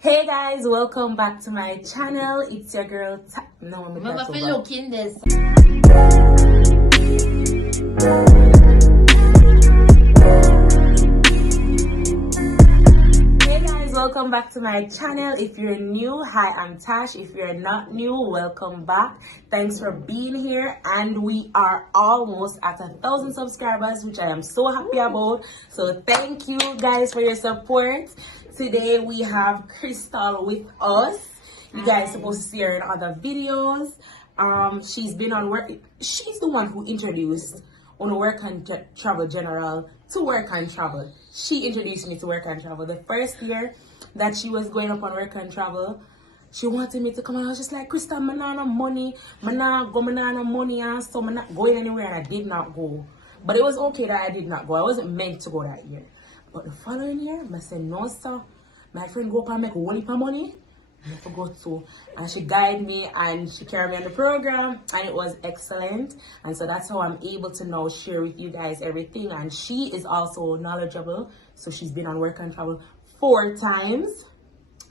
Hey guys, welcome back to my channel. It's your girl. No, I'm Remember if you look in this. Welcome back to my channel. If you're new, hi, I'm Tash. If you're not new, welcome back. Thanks for being here. And we are almost at 1,000 subscribers, which I am so happy about. So thank you guys for your support. Today we have Crystal with us. You guys are supposed to see her in other videos. She's been on work. She's the one who introduced on Work and Travel General to Work and Travel. She introduced me to Work and Travel. The first year that she was going up on Work and Travel, she wanted me to come, and I was just like, Krista, I no money, I no money, and so I'm not going anywhere, and I did not go. But it was okay that I did not go. I wasn't meant to go that year. But the following year, I said, no sir, my friend go up and make a whole heap of money. I forgot to, and she guided me and she carried me on the program, and it was excellent. And so that's how I'm able to now share with you guys everything. And she is also knowledgeable, so she's been on Work and Travel 4 times.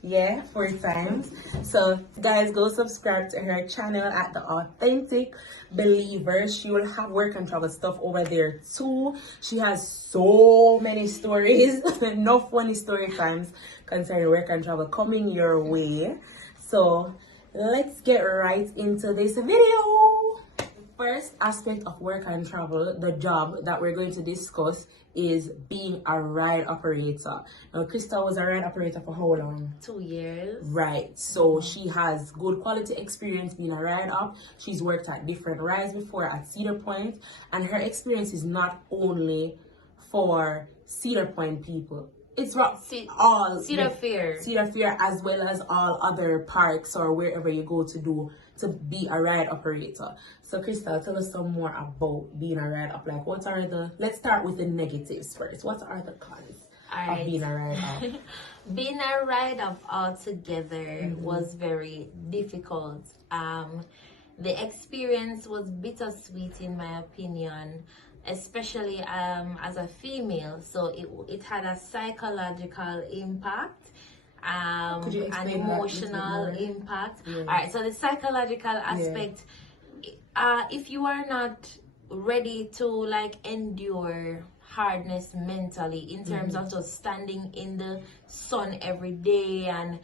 Yeah, 4 times. So guys, go subscribe to her channel at The Authentic Believer. She will have Work and Travel stuff over there too. She has so many stories, enough funny story times concerning Work and Travel coming your way. So let's get right into this video. First aspect of Work and Travel, the job that we're going to discuss, is being a ride operator. Now, Krista was a ride operator for how long? 2 years. Right. So she has good quality experience being a ride op. She's worked at different rides before at Cedar Point, and her experience is not only for Cedar Point people. It's for all Cedar Fair, as well as all other parks or wherever you go to be a ride operator. So Crystal, tell us some more about being a ride op. Like, let's start with the negatives first. What are the cons of being a ride op? Being a ride op altogether was very difficult. The experience was bittersweet in my opinion, especially as a female. So it had a psychological impact, an emotional impact. Yeah. All right, so the psychological aspect, if you are not ready to like endure hardness mentally in terms of just standing in the sun every day and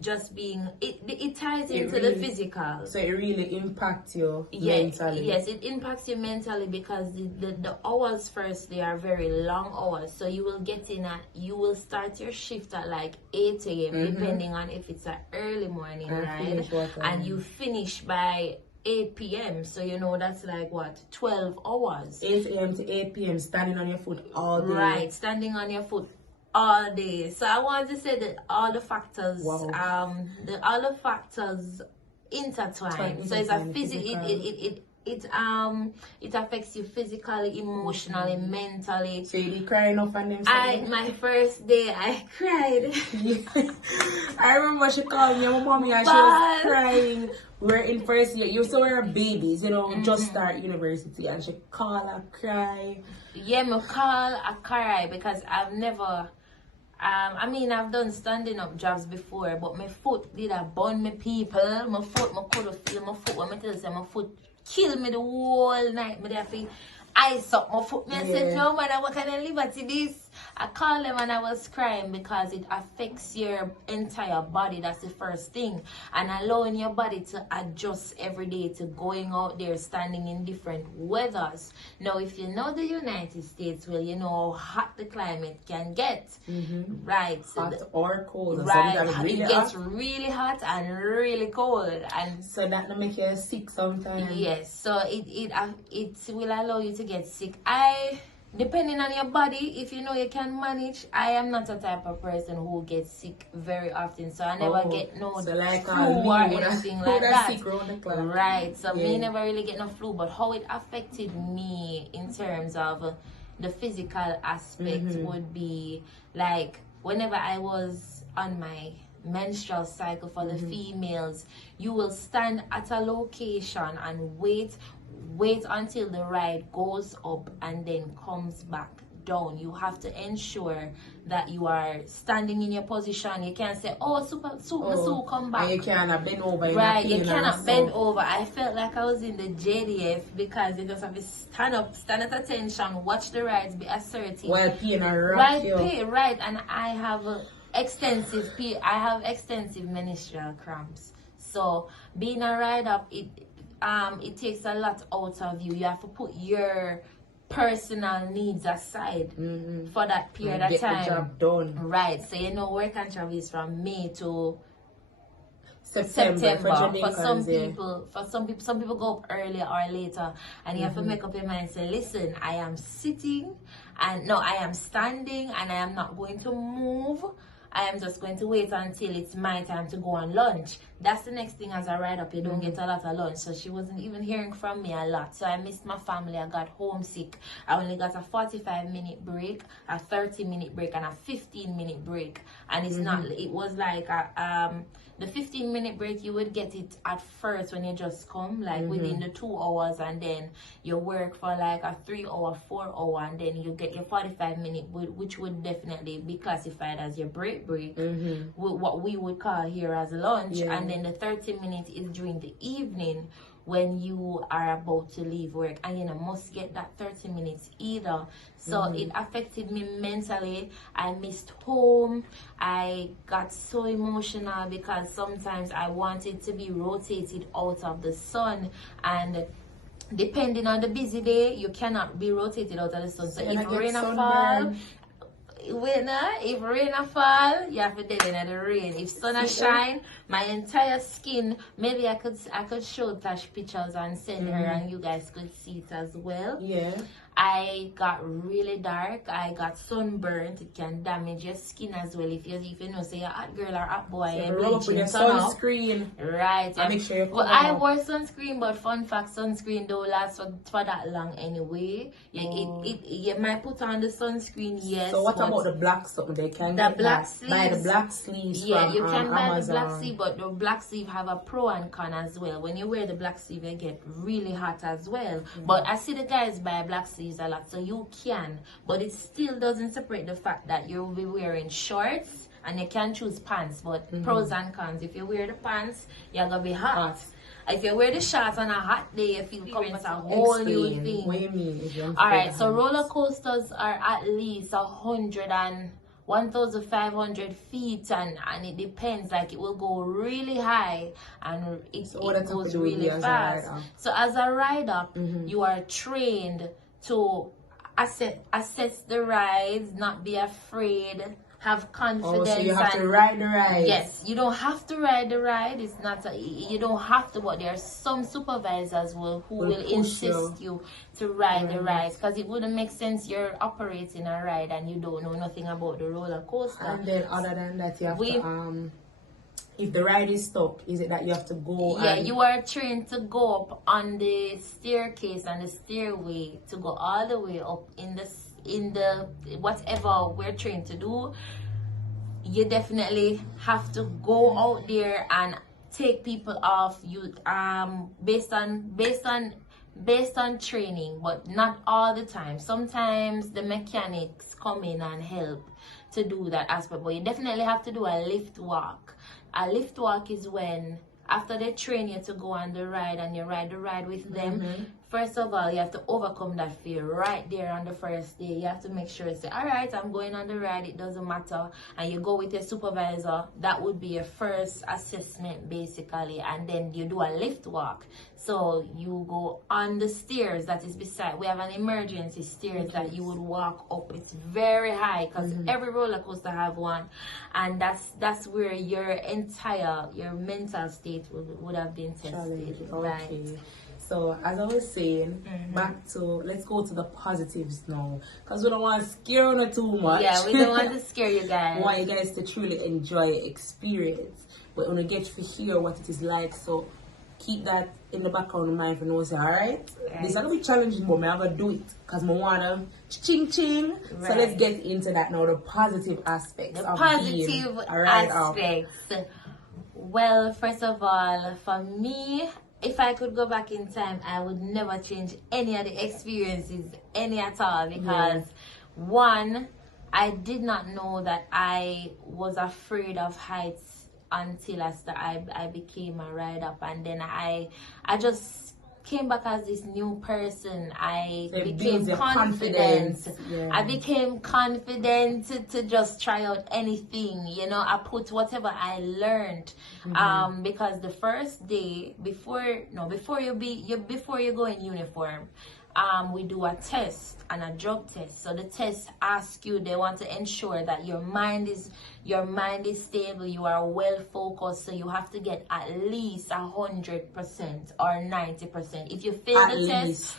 just being, it ties into the physical. So it really impacts you mentally. Yes, it impacts you mentally because the hours first, they are very long hours. So you will get in you will start your shift at like 8 a.m. depending on if it's an early morning ride, and you finish by 8 p.m. So you know that's like what, 12 hours. 8 a.m. to 8 p.m. standing on your foot all day. Right, standing on your foot all day. So I want to say that all the factors, all the factors intertwine. So it's a physical. It affects you physically, emotionally, mentally. So you crying up on them? My first day I cried. I remember she called me, my mommy, and she was crying. We're in first year. You saw her babies, just start university, and she called and cry. Yeah, me call a cry because I've never. I've done standing up jobs before, but my foot did a burn me people. My foot, I couldn't feel my foot. When I tell you, my foot killed me the whole night. Me have to ice up my foot. I said, no man, what kind of liberty this? I called them and I was crying because it affects your entire body. That's the first thing. And allowing your body to adjust every day to going out there, standing in different weathers. Now, if you know the United States, well, you know how hot the climate can get. Right. So hot or cold. Right. Really it gets really hot and really cold. And so that will make you sick sometimes. Yes. So it will allow you to get sick. Depending on your body, if you know you can manage, I am not a type of person who gets sick very often, so I never get no flu or anything like that. Right, so me never really get no flu, but how it affected me in terms of the physical aspect would be like whenever I was on my menstrual cycle for the females, you will stand at a location and wait until the ride goes up and then comes back down. You have to ensure that you are standing in your position. You can't say, oh, super, come back. And you cannot bend over. Right, you cannot bend over. I felt like I was in the JDF because you just have to stand up, stand at attention, watch the rides, be assertive. Well, pain and rock right, you. Right, and I have extensive menstrual cramps. So being a ride up, it takes a lot out of you. You have to put your personal needs aside for that period of time. Get the job done. Right. So work and travel is from May to September. For some people go up earlier or later, and you have to make up your mind and say, listen, I am sitting, and no, I am standing, and I am not going to move. I am just going to wait until it's my time to go on lunch. That's the next thing as I ride up. You don't get a lot of lunch. So she wasn't even hearing from me a lot. So I missed my family. I got homesick. I only got a 45-minute break, a 30-minute break, and a 15-minute break. And it's not, it was like the 15-minute break, you would get it at first when you just come, like within the 2 hours, and then you work for like a 3-hour, 4-hour, and then you get your 45-minute, which would definitely be classified as your break, what we would call here as lunch, and then the 30 minutes is during the evening when you are about to leave work, and you must get that 30 minutes either. So it affected me mentally. I missed home. I got so emotional because sometimes I wanted to be rotated out of the sun, and depending on the busy day, you cannot be rotated out of the sun. So if rain fall, if rain fall, you have to deal in the rain. If sun shine, my entire skin, maybe I could show Tash pictures and send her, and you guys could see it as well. Yeah. I got really dark. I got sunburnt. It can damage your skin as well. If you know, say you're a hot girl or hot boy, so rub up with your sunscreen. Right. And make sure you well, I wore sunscreen, but fun fact, sunscreen don't last for that long anyway. You might put on the sunscreen, yes. So what about the black stuff? They can the black sleeves. Buy the black sleeves. Yeah, from, you can buy Amazon. the black sleeve, but the black sleeve have a pro and con as well. When you wear the black sleeve, you get really hot as well. But I see the guys buy black sleeves a lot, so you can, but it still doesn't separate the fact that you'll be wearing shorts, and you can choose pants, but pros and cons. If you wear the pants, you're gonna be hot. If you wear the shorts on a hot day, you feel comfortable. It's a whole new thing. What do you mean? Alright, so roller coasters are at least 1,500 feet, and it depends. Like, it will go really high, and it goes really fast. So as a rider, you are trained to assess the rides, not be afraid, have confidence. Oh, so you have to ride the ride. Yes, you don't have to ride the ride. It's not you don't have to, but there are some supervisors who will insist you to ride the rides, because it wouldn't make sense you're operating a ride and you don't know nothing about the roller coaster. And then other than that, you have to if the ride is stuck, is it that you have to go? Yeah, you are trained to go up on the staircase and the stairway, to go all the way up in the whatever we're trained to do. You definitely have to go out there and take people off you based on training, but not all the time. Sometimes the mechanics come in and help to do that aspect, but you definitely have to do a lift walk. A lift walk is when, after they train you to go on the ride and you ride the ride with them, first of all, you have to overcome that fear right there on the first day. You have to make sure you say, all right, I'm going on the ride, it doesn't matter. And you go with your supervisor. That would be your first assessment, basically. And then you do a lift walk. So you go on the stairs that is beside. We have an emergency stairs that you would walk up. It's very high, because every roller coaster have one. And that's where your mental state would have been tested. Right. So as I was saying, back to, let's go to the positives now, because we don't want to scare you too much. Yeah, we don't want to scare you guys. We want you guys to truly enjoy the experience, but we want to get to hear what it is like. So keep that in the background of mind for no say, alright? This is going to be challenging, but I'm going to do it, because I want to ching. Right. So let's get into that now, the positive aspects of being a rider. Well, first of all, for me, if I could go back in time, I would never change any of the experiences, any at all, because One, I did not know that I was afraid of heights until I became a ride up, and then I just came back as this new person. I It became builds your confident. Yeah. I became confident to just try out anything. You know, I put whatever I learned. Because the first day before you go in uniform, we do a test and a drug test. So the test asks you, they want to ensure that your mind is stable, you are well focused, so you have to get at least 100% or 90%. If you fail the test,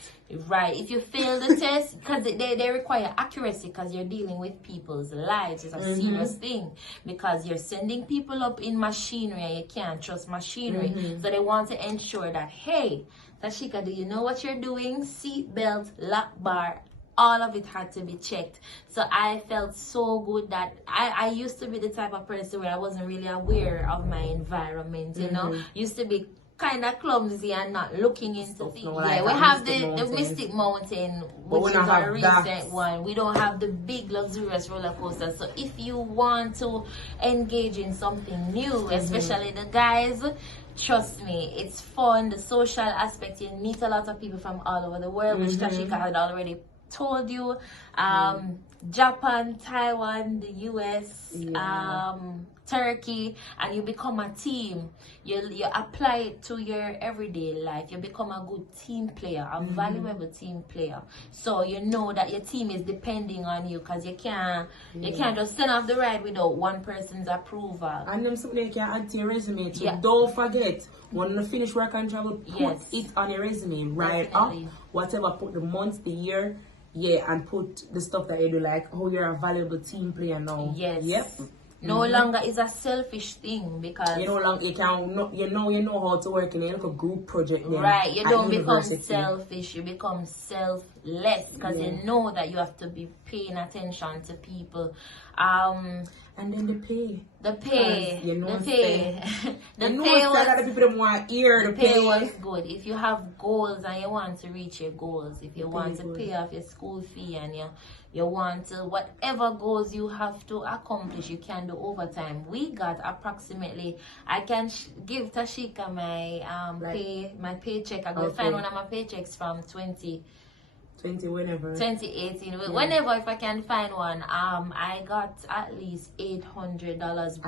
right, if you fail the test, because they require accuracy, because you're dealing with people's lives. It's a serious thing, because you're sending people up in machinery and you can't trust machinery. So they want to ensure that, hey, Tashika, do you know what you're doing? Seat belt, lock bar, all of it had to be checked. So I felt so good that I used to be the type of person where I wasn't really aware of my environment, you know. Used to be kind of clumsy and not looking into things. Yeah, we have the Mystic Mountain, which is our recent one. We don't have the big luxurious roller coaster. So if you want to engage in something new, especially the guys, trust me, it's fun. The social aspect, you meet a lot of people from all over the world, which Tashika had already told you. Japan, Taiwan, the US, Turkey, and you become a team. You apply it to your everyday life. You become a good team player, a valuable team player. So you know that your team is depending on you, because you can't just send off the ride without one person's approval. And them something you can add to your resume too. Don't forget, when you finish work and travel, put it on your resume. Write up whatever, put the month, the year. Yeah, and put the stuff that you do, like, oh, you're a valuable team player now. Yes. Yep. No longer is a selfish thing, because you know how to work in a little group project. Then right, you don't become selfish, you become selfless, because you know that you have to be paying attention to people. And then the pay. The pay. You know, the pay. The pay was, a lot of people don't want to hear the pay. Was good. If you have goals and you want to reach your goals, if you want to pay off your school fee, and you want to, whatever goals you have to accomplish, you can do overtime. We got approximately, I can give Tashika my paycheck. I go find one of my paychecks from 2018. Whenever, if I can find one, I got at least $800.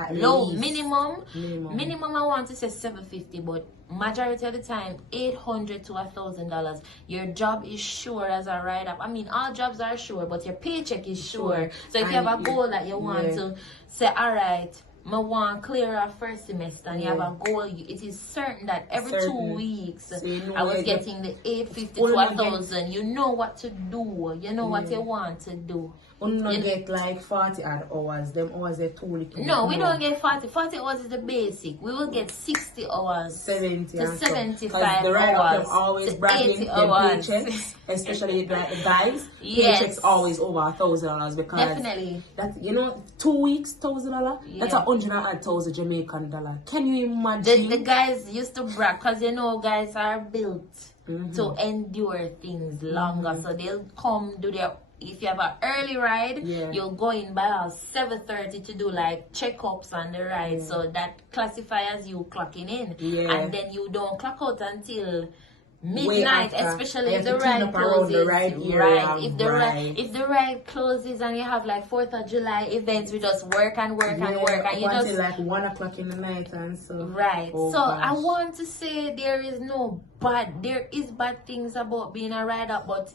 Minimum I want to say $750, but majority of the time $800 to $1,000. Your job is sure as a ride up. I mean, all jobs are sure, but your paycheck is sure. So if you have a goal that you want to say, all right, I want to clear our first semester, and you have a goal, it is certain that every 2 weeks I was getting the $850 to $1,000. You know what to do. You know what you want to do. You get like 40 odd hours. Them hours are too little. No, we don't get 40. 40 hours is the basic. We will get 60 hours 70 to 75 because the right hours. Them always bragging their paychecks, especially like the guys. Yes. Paychecks always over $1,000 because definitely that 2 weeks $1,000. That's $108,000 Jamaican dollar. Can you imagine? The guys used to brag, because guys are built to endure things longer, so they'll come do their. If you have an early ride, you'll go in by 7:30 to do like checkups on the ride, so that classifies as you clocking in, and then you don't clock out until midnight, especially if the ride closes. If the ride closes and you have like 4th of July events, we just work and work and work, and you just until like 1 o'clock in the night and so. Right. I want to say there is bad things about being a rider, but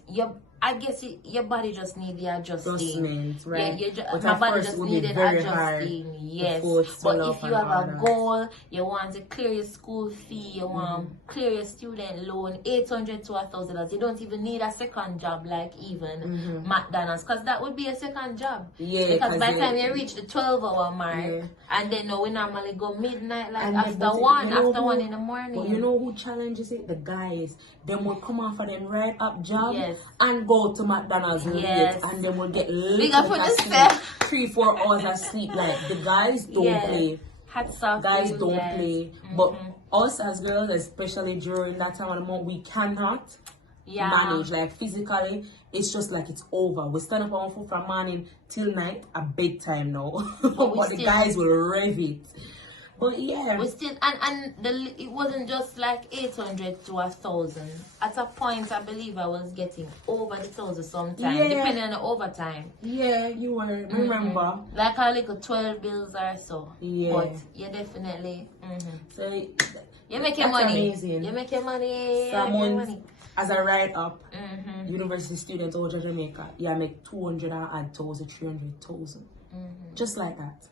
I guess your body just needs the adjusting. Right. My body just needed adjusting. Yes. But if you have a goal, you want to clear your school fee, you want to clear your student loan, $800 to $1,000. You don't even need a second job like even McDonald's, because that would be a second job. Yeah. Because by the time you reach the 12-hour mark, and then we normally go midnight, like after 1 in the morning. But you know who challenges it? The guys. Them will come off of them right up job and go to McDonald's and then we'll get little sleep, 3-4 hours of sleep. Like the guys don't play. Hats off. Guys don't play. But us as girls, especially during that time of the month, we cannot manage. Like physically, it's just like it's over. We stand up on foot from morning till night, a bedtime now. But the guys will rev it. But yeah, we still it wasn't just like 800 to 1,000. At a point, I believe I was getting over the 1,000 sometimes, depending on the overtime. Yeah, you were. Remember, like a little 12 bills or so. Yeah, but you definitely. So you make your money. Amazing. You make your money. Someone as a ride up, university student out of Jamaica, you make 200,000, 300,000, just like that.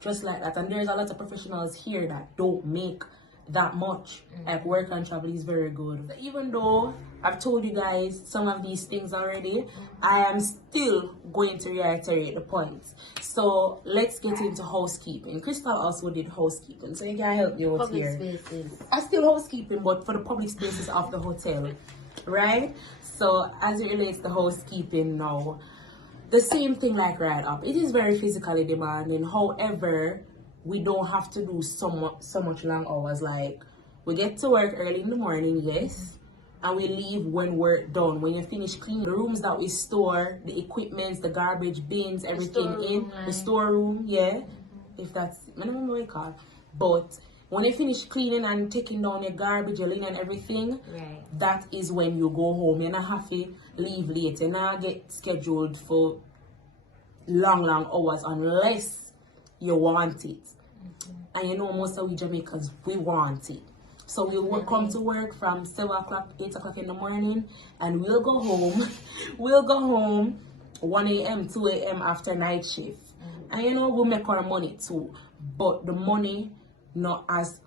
Just like that. And there's a lot of professionals here that don't make that much. Like work and travel is very good. So even though I've told you guys some of these things already, I am still going to reiterate the points. So let's get into housekeeping. Crystal also did housekeeping, so you can help me out public here. Spaces. I still housekeeping, but for the public spaces of the hotel, right? So as it relates to housekeeping now, the same thing like ride up. It is very physically demanding. However, we don't have to do so much long hours. Like we get to work early in the morning, yes, and we leave when we're done. When you finish cleaning the rooms that we store, the equipments, the garbage bins, everything in the storeroom, yeah. If that's I don't know what you call it. But when you finish cleaning and taking down your garbage, your linen and everything, that is when you go home. You're not have to leave late. You're not get scheduled for long hours unless you want it. And you know most of we Jamaicans, we want it. So we will come to work from 7 o'clock, 8 o'clock in the morning, and we'll go home. We'll go home 1 a.m., 2 a.m. after night shift. And you know, we make our money too. But the money not as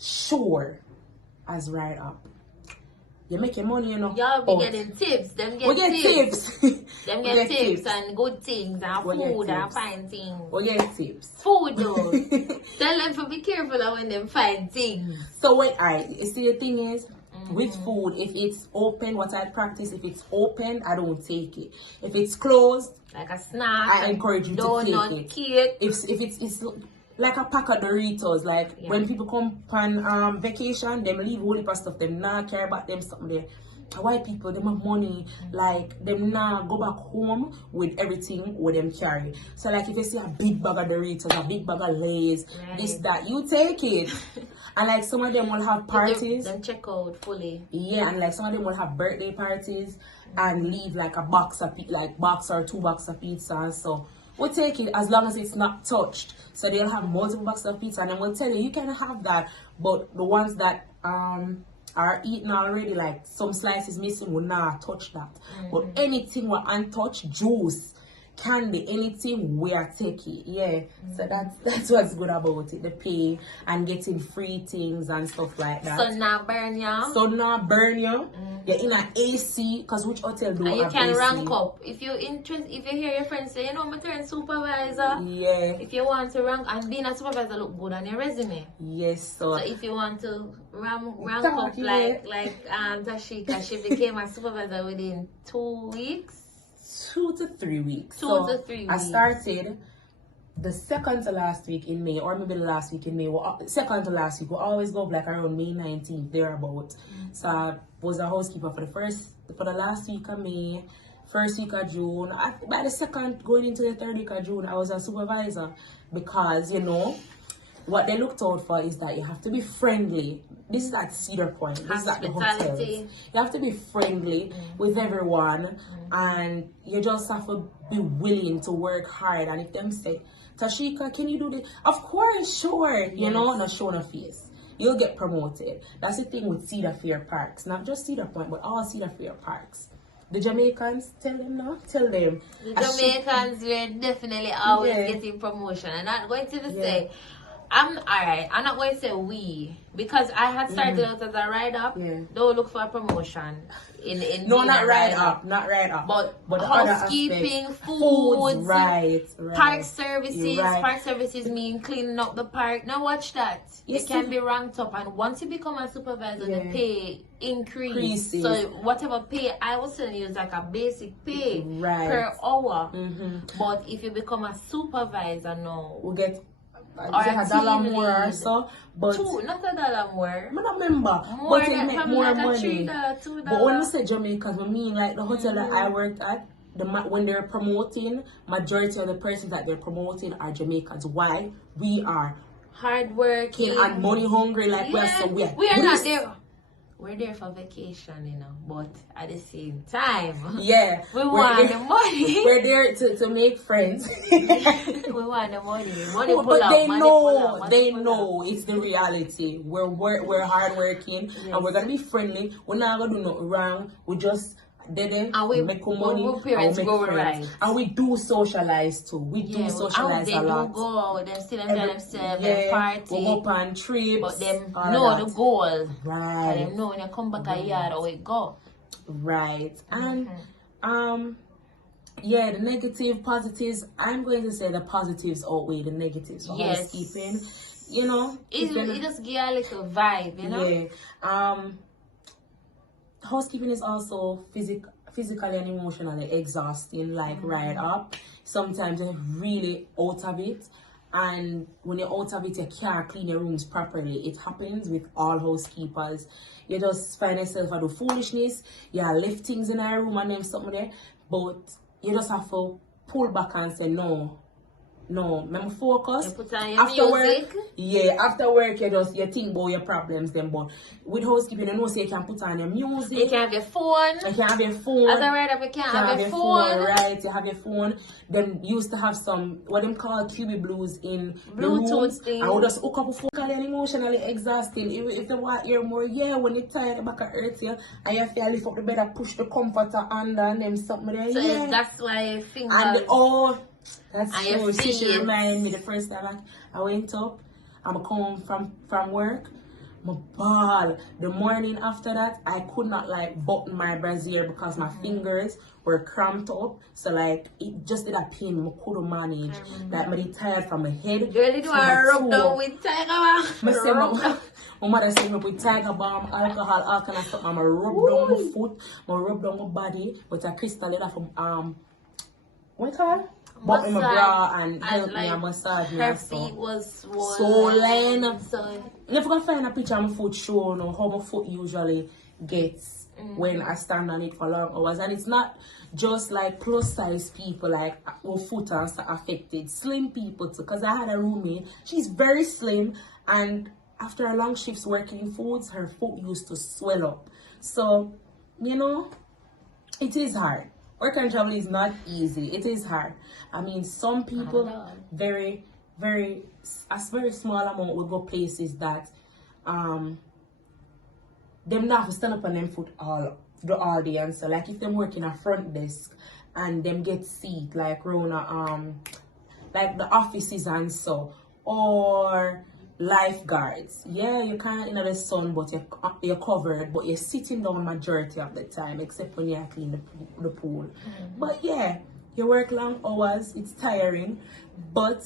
sure as ride up. You make your money, you know. Y'all be getting tips. Them get we get tips. Them get tips and good things and food and fine things. We get tips. Food though. Tell them to be careful when them find things. So wait, you see the thing is, with food, if it's open, what I practice, if it's open, I don't take it. If it's closed, like a snack, I encourage you to take it. Cake. If it's like a pack of Doritos, like when people come on vacation, them leave whole heap of stuff, them not care about them something there. White people, them have money, like them now go back home with everything with them carry. So like if you see a big bag of Doritos, a big bag of Lay's, this, that, you take it. And like some of them will have parties. Then check out fully. Yeah, and like some of them will have birthday parties and leave like a box of box or 2 boxes of pizza and so. We'll take it as long as it's not touched. So they'll have multiple boxes of pizza and then we'll tell you can have that. But the ones that are eaten already, like some slices missing, will not touch that. But anything will untouched, juice, candy, anything, we are taking. Yeah. So that's what's good about it. The pay and getting free things and stuff like that. So not burn you. So not burn you. You're in an AC, because which hotel do and you have can AC? rank up. If you hear your friends say, you know, I'm turn supervisor. Yeah. If you want to rank, and being a supervisor look good on your resume. Yes. So if you want to rank up like Tashika, she became a supervisor within 2 weeks. 2 to 3 weeks. 2 to 3 weeks. I started the second to last week in May, or maybe the last week in May. Second to last week, we always go like around May 19th, thereabout. So I was a housekeeper for the last week of May, first week of June. By the second, going into the third week of June, I was a supervisor because, you know, what they looked out for is that you have to be friendly. This is at Cedar Point. This is at the hotels. You have to be friendly with everyone, and you just have to be willing to work hard. And if them say, Tashika, can you do this? Of course, sure. You know, not show no face. You'll get promoted. That's the thing with Cedar Fair Parks. Not just Cedar Point, but all Cedar Fair Parks. The Jamaicans, tell them now, tell them. The Jamaicans were definitely always getting promotion. I'm not going to say, I'm not going to say we, because I had started out as a ride up. Don't look for a promotion in no, not ride up, but housekeeping, foods, right. Park services. Park services mean cleaning up the park. Now watch that. It can be ranked up, and once you become a supervisor, the pay increases. So whatever pay I was telling you is like a basic pay per hour. But if you become a supervisor now, we'll get or a dollar team more or lead. so. But Not $1 more. I don't remember. More But it than make probably more like money. $3, $2. But when we say Jamaicans, I mean like the hotel that I worked at, when they're promoting, majority of the persons that they're promoting are Jamaicans. Why? We are hardworking and money hungry like yeah. we are not there. We're there for vacation, you know, but at the same time, yeah, we want the money. We're there to make friends. We want the money. Money pull but up, they money know, pull up, they pull know up. it's the reality. We're hardworking and we're gonna be friendly. We're not gonna do nothing wrong. We just and we make money and we make friends. Right. And we do socialize too. We do socialize a lot. They do go out, them still enjoy themselves, party. We go on trips. But them know the goal. Right. And them know when you come back a year how it go. Right. And yeah, the negative, positives. I'm going to say the positives outweigh the negatives for housekeeping. You know, it just give a little vibe, you know. Yeah. Housekeeping is also physically and emotionally exhausting, like right up. Sometimes you're really out of it, and when you're out of it, you can't clean your rooms properly. It happens with all housekeepers. You just find yourself at the foolishness. You left things in our room and then something there, but you just have to pull back and say no, I'm focused. You put on your music. After work you think about your problems then, but with housekeeping you know say you can put on your music. You can have your phone. You can have your phone. As I read up, you can have your phone. Right, you have your phone. Them used to have some what them call QB blues in Bluetooth thing. I would just hook up a phone and emotionally exhausting. If you want to hear more, when you're tired the back of earth you and you feel lift up the bed and push the comforter under and them something there. So that's why I think that's true. She reminded me the first time I went up, I'm coming from work, my ball. The morning after that, I could not like button my brassiere because my fingers were cramped up. So like it just did a pain. I couldn't manage. Like I did tired from my head. Girl, you do a rub down with tiger balm. My mother said me with tiger balm, alcohol, all kind of stuff. I'm rub down my foot, I rub down my body with a crystal leather from what called? But in my bra and help me and massage me. Her feet was swollen. So if I can find a picture of my foot showing how my foot usually gets when I stand on it for long hours. And it's not just like plus size people like who foot are affected. Slim people too. Because I had a roommate. She's very slim and after a long shifts working in foods, her foot used to swell up. So, you know, it is hard. Work and travel is not easy. It is hard. I mean, some people very small amount will go places that them not have to stand up on them foot all day and so like if them work in a front desk and them get seat like Rona like the offices and so or lifeguards. Yeah, you can't in the sun but you're covered but you're sitting down majority of the time except when you clean the pool. But yeah, you work long hours, it's tiring, but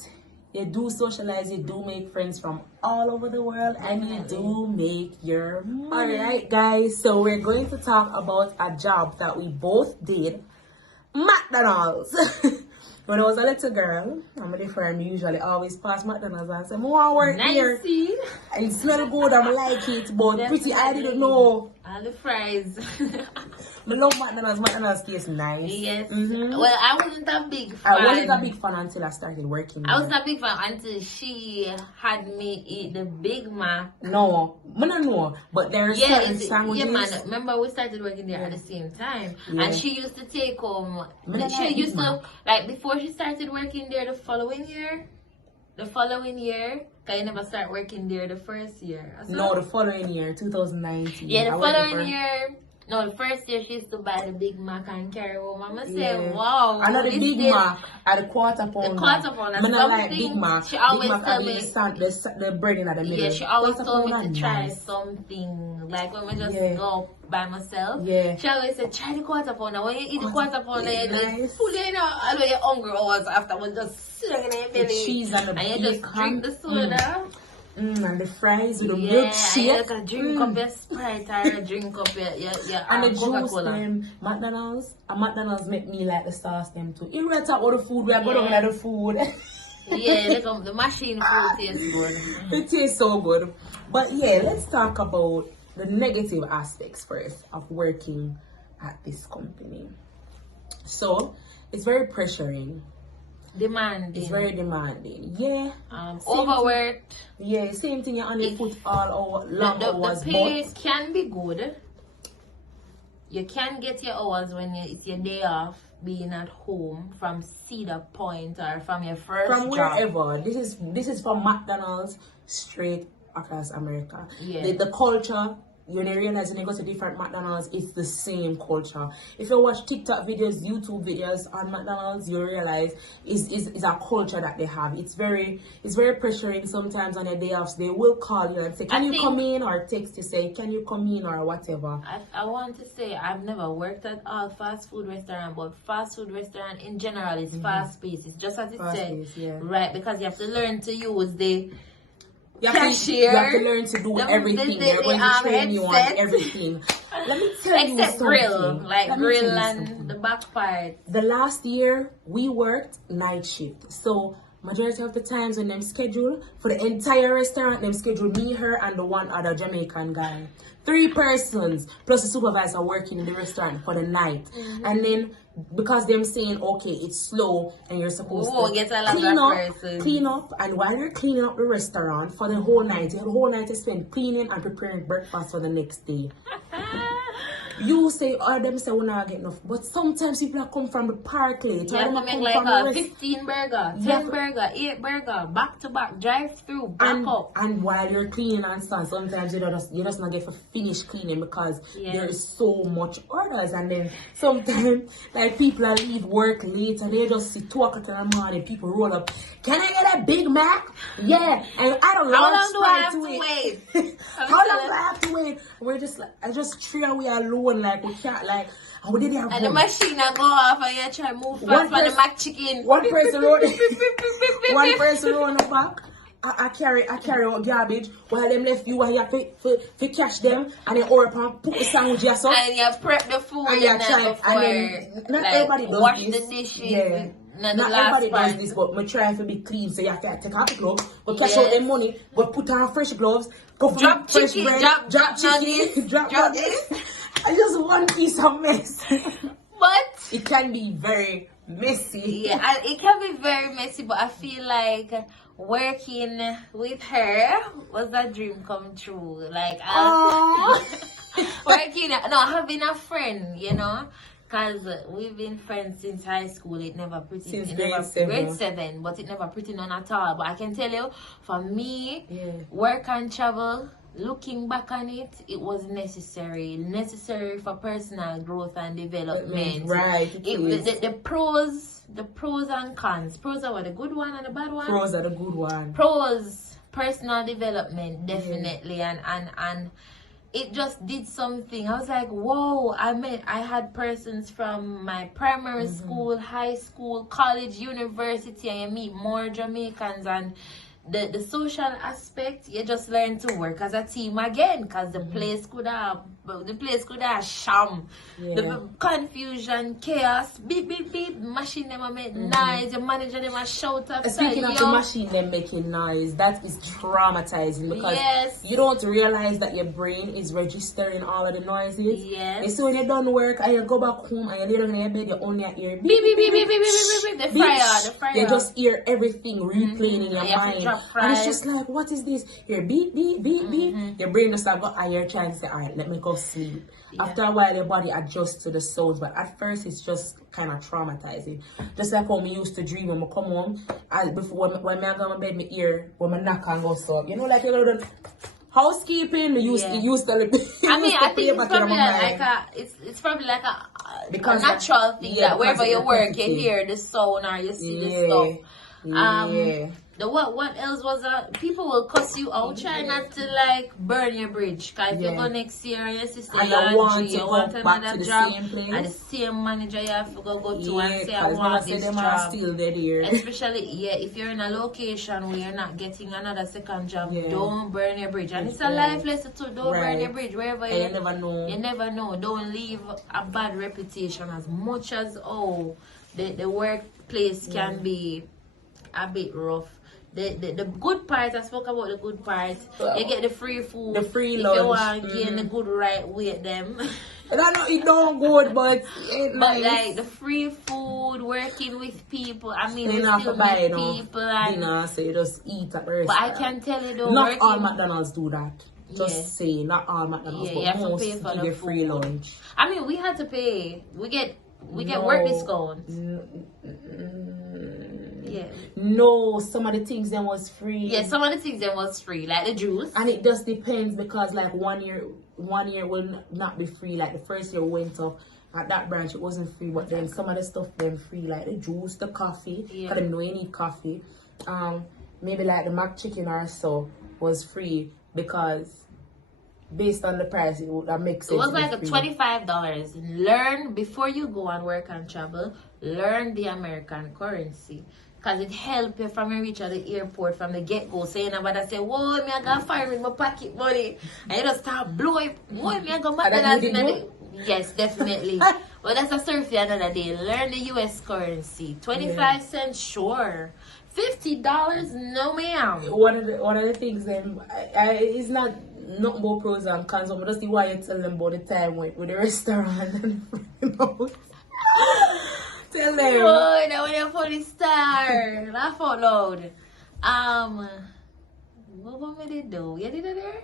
you do socialize, you do make friends from all over the world and you do make your money. Alright guys, so we're going to talk about a job that we both did, McDonald's. When I was a little girl, I'm a friend usually always pass McDonald's and say, I want to work here. It smells good, I like it, but pretty I didn't know. All the fries. I love McDonald's. McDonald's tastes nice. Yes. Well, I wasn't a big fan. I wasn't a big fan until I started working there. I wasn't a big fan until she had me eat the Big Mac. No, I don't know. But there are certain sandwiches. Yeah, man. Remember, we started working there at the same time. Yeah. And she used to take home. She used to, like, before she started working there the following year, because you never start working there the first year. No, the following year, 2019. Yeah, the following year. No, the first year she used to buy the Big Mac and carry home. I'ma say, wow. I know the Big Mac at the quarter pound. The quarter pound. I don't like Big Mac. She always tell me the bread in the middle. Yeah, she always told me to try something. Like when we just go by myself. Yeah. She always said, try the quarter pound. And when you eat the quarter pound, then you fully, you know, although you're hungry hours afterwards, just sit in your belly. The cheese and the and you just drink the soda. And the fries with the milkshake. And drink up your Sprite or drink up your and the Coca-Cola. Juice McDonald's make me like the sauce them too. You read about the food, we are going to the food. Yeah, the machine food tastes good. It tastes so good. But yeah, let's talk about the negative aspects first of working at this company. So it's very pressuring. Demanding. It's very demanding. Yeah. Overworked. Yeah, same thing. You're on your foot all long hours. The pay can be good. You can get your hours when it's your day off, being at home from Cedar Point or from your first from job. wherever. This is from McDonald's straight across America. Yeah. The culture, you realize when you go to different McDonald's, it's the same culture. If you watch TikTok videos, YouTube videos on McDonald's, you realize is a culture that they have. It's very pressuring. Sometimes on your day offs, they will call you and say, can you come in, or text you say, can you come in, or whatever. I want to say I've never worked at all fast food restaurant, but fast food restaurant in general is fast paced. It's just as it said, yeah. right? Because you have to learn to use the You have to learn to do everything. They're going to train you on everything. Let me tell you something. Except grill, grill and the back part. The last year, we worked night shift. So, majority of the times when them schedule, for the entire restaurant, them schedule me, her, and the one other Jamaican guy. 3 persons, plus the supervisor working in the restaurant for the night. And then, because them saying, okay, it's slow and you're supposed to clean up, and while you're cleaning up the restaurant for the whole night, the whole night is spent cleaning and preparing breakfast for the next day. You say, or them say, we're not getting enough. But sometimes people that come from the park late. You have to make like a 15 burger, 10 burger, 8 burger, back to back, drive through, back up. And while you're cleaning and stuff, sometimes you just not get to finish cleaning because there is so much orders. And then sometimes, like, people that leave work late and they just sit 2 o'clock in the morning, people roll up, can I get a Big Mac? Yeah. And I don't know how long do I have to wait? How long do I have to wait? We're just like, I just three away alone, like, we can't, like, and we didn't have and the machine go off and you try to move fast for the Mac chicken. One person run the back. I carry out garbage while them left you and you have to catch them and then order and put the sandwich yourself. And you prep the food and you try before, and then not like, everybody does wash this. The dishes. Yeah. Not everybody does this, but we try to be clean, so you have to take off the gloves, but cash out them money, but put on fresh gloves, go for drop fresh chicken, bread, drop chicken, drop nuggets. And just one piece of mess. But it can be very messy. Yeah, it can be very messy, but I feel like working with her was a dream come true. Like, having a friend, you know, because we've been friends since high school. It never pretty since grade 7, but it never pretty none at all. But I can tell you, for me, work and travel, looking back on it, it was necessary for personal growth and development. Right. The pros and cons. Pros are the good one and the bad one. Pros are the good one. Pros, personal development, definitely, and it just did something. I was like, whoa, I had persons from my primary school, high school, college, university, and you meet more Jamaicans, and the social aspect, you just learn to work as a team again, because the place could have sham. The confusion, chaos, beep beep beep, machine them make noise, the manager them shout outside. Speaking of the machine them making noise, that is traumatizing, because you don't realize that your brain is registering all of the noises. And so when you're done work and you go back home and you lay down in your bed, you only hear beep beep beep beep beep beep beep, the fryer. You just hear everything replaying in your mind. And it's just like, what is this? You're beep, beep, beep, beep. Your brain just like, and you're trying to say, all right, let me go sleep. After a while, your body adjusts to the sounds, but at first, it's just kind of traumatizing. Just like how me used to dream when I come home, when I go to bed, my ear, when I knock and go so, you know, like you know, housekeeping, used to I think it's probably like a natural thing that wherever you work, you hear the sound or you see the stuff. What else was that? People will cuss you out. Try not to like burn your bridge. Cause if you go next year and your sister you want another job and the same manager you have to go to and say I want this job. Still there. Especially if you're in a location where you're not getting another second job, don't burn your bridge. And it's a life lesson too. Don't burn your bridge wherever you never know. You never know. Don't leave a bad reputation as much as the workplace can be a bit rough. The good part, I spoke about the good part. You get the free food. The free if lunch. you want to gain the good right weight them. And I know it don't good, but it's But nice. like the free food, working with people, I mean, we You have to still buy meet people and dinner, so you just eat at the but restaurant. I can tell you though, Not working, all McDonald's do that. Just Yeah. say, not all McDonald's, Yeah, but you have to most pay for give the you free food. lunch. I mean, we had to pay. We get No. work discounts. Yeah. No, some of the things then was free. Yeah, some of the things that was free, like the juice. And it just depends because like one year will not be free. Like the first year went up at that branch, it wasn't free, but then some of the stuff then free, like the juice, the coffee. Yeah. Because they know you need coffee. Maybe like the mac chicken or so was free because based on the price, that makes sense. It was like free. $25. Learn before you go and work and travel. Learn the American currency. Because it helps you from you reach at the airport from the get-go. So you never say, whoa, me I got fire with my pocket money. And you just start blowing. Whoa, me I got McDonald's in the... Yes, definitely. But that's a story for another day. Learn the US currency. 25 cents, sure. $50, no ma'am. One of the things then it's not but pros and cons, but just the why you tell them about the time with the restaurant and tell them. Boy, that was a funny star. Laugh out loud. What want me to do? You did it there?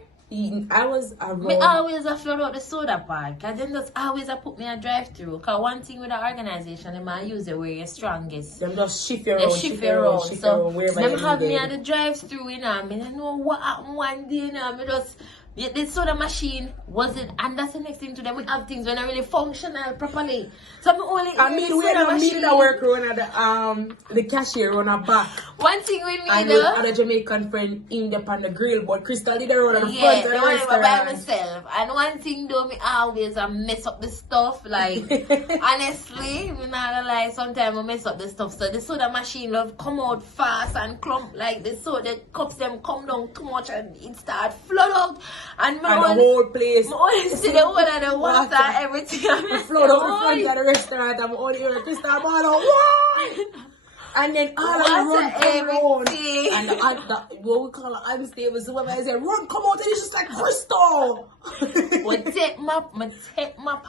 I was around. Me always a flood out the soda part. Cause then just always a put me a drive through. Cause one thing with the organization, they might use it where you're strongest. Them just shift your They own, shift your own. So wherever them you have me needed. at the drive through, you know. I mean, I know what happened one day, you know. Me just the soda machine wasn't, and that's the next thing to them. We have things when are really functional properly. So I'm only. I mean, we don't need to work around at the cashier on our back. One thing with me And though. with a Jamaican friend in the on the grill, but Crystal did the road on the Yeah, front of the I by restaurant. myself. And one thing though, me always mess up the stuff. Like honestly, me not gonna lie. Sometimes I mess up the stuff. So the soda machine love come out fast and clump like the soda cups them come down too much and it start flood out. And And the whole place. I only see the whole of the water, everything. The flood out the front of the restaurant. I'm only hearing Crystal ball out. What? And then all of them run come round. And what we call an unstable supervisor said, run, come out, and it's just like Crystal. We take map, my map. I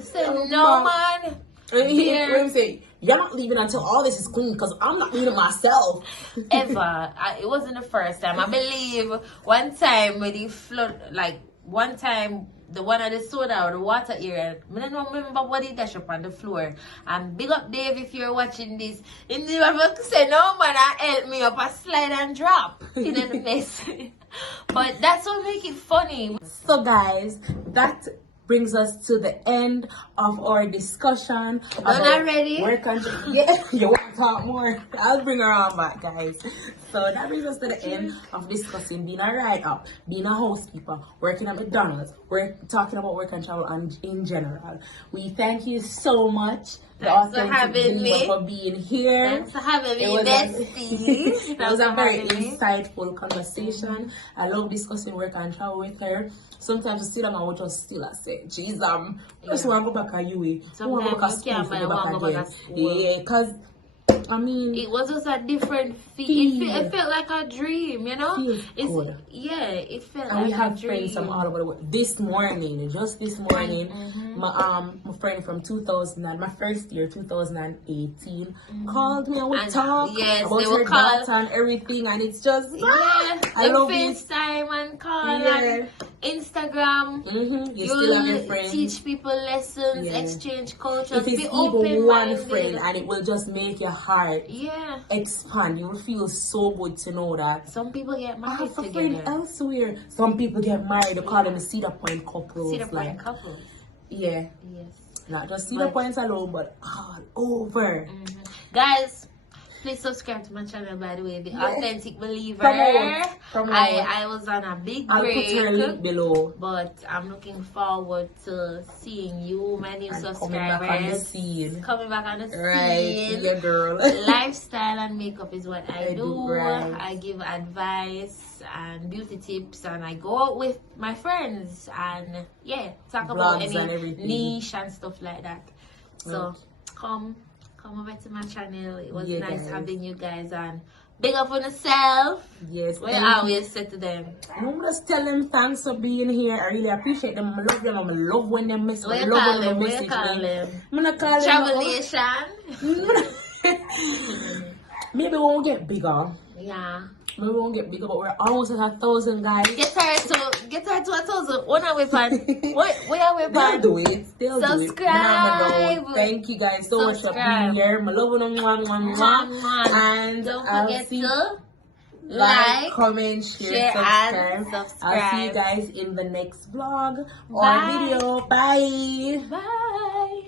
said, no man. He say, you're not leaving until all this is clean because I'm not leaving myself. Ever. It wasn't the first time. I believe one time with the flood, like one time the one at the soda or the water area, I don't remember what he dashed up on the floor. And big up Dave if you're watching this. And the ever say, no man, help me up, I slide and drop in the mess. But that's what make it funny. So guys, that brings us to the end of our discussion. Already? Work and yeah, you want to talk more? I'll bring her on back, guys. So that brings us to the end of discussing being a write-up, being a housekeeper, working at McDonald's. We're talking about work and travel and in general. We thank you so much. Thanks for having me. For being here. Thanks for having me, It was a very insightful conversation. I love discussing work and travel with her. Sometimes you sit down and we just still say, jeez, just want to go back at UA. Sometimes go back to school to go back again. Yeah, because I mean, it was just a different feel. It felt like a dream, you know. It's good. Yeah, it felt and like we have a dream. friends from all over the world. This morning, my friend from 2000, my first year, 2018, called me and we talked about her daughter and everything, and it's just I love FaceTime and call and Instagram. You still have your friends. Teach people lessons, exchange cultures. If it's even one friend, and it will just make your heart expand. You will feel so good to know that some people get married I have a together. friend elsewhere. Some people get married. They call them Cedar Point couples. Cedar Point couples. Yeah. Yes. Not just Cedar Points alone, but all over. Guys, please subscribe to my channel, by the way, The Authentic Believer. Promote. I was on a big break. I'll put her link below. But I'm looking forward to seeing you, my new subscribers. Coming back on the scene. Right, yeah, girl. Lifestyle and makeup is what I do. Right. I give advice and beauty tips, and I go out with my friends and talk about Vlogs any and everything. niche and stuff like that. So come come over to my channel. It was Yeah, nice guys. having you guys on. Big up on yourself. Yes, We thank always say to them. I'm just tell them thanks for being here. I really appreciate them. I love them. I love when they message me. I We love call when them. they We message call me. them. I'm gonna call them. Travelation. Maybe we won't get bigger. Yeah. Maybe we won't get bigger, but we're almost at 1,000, guys. Get her to 1,000. What are we on? What are we They'll on? do it. They'll do it. Subscribe. Thank you guys so much for being here. I love you. And Don't I'll forget see to like, comment, share, and subscribe. subscribe. I'll see you guys in the next vlog or Bye. video. Bye. Bye.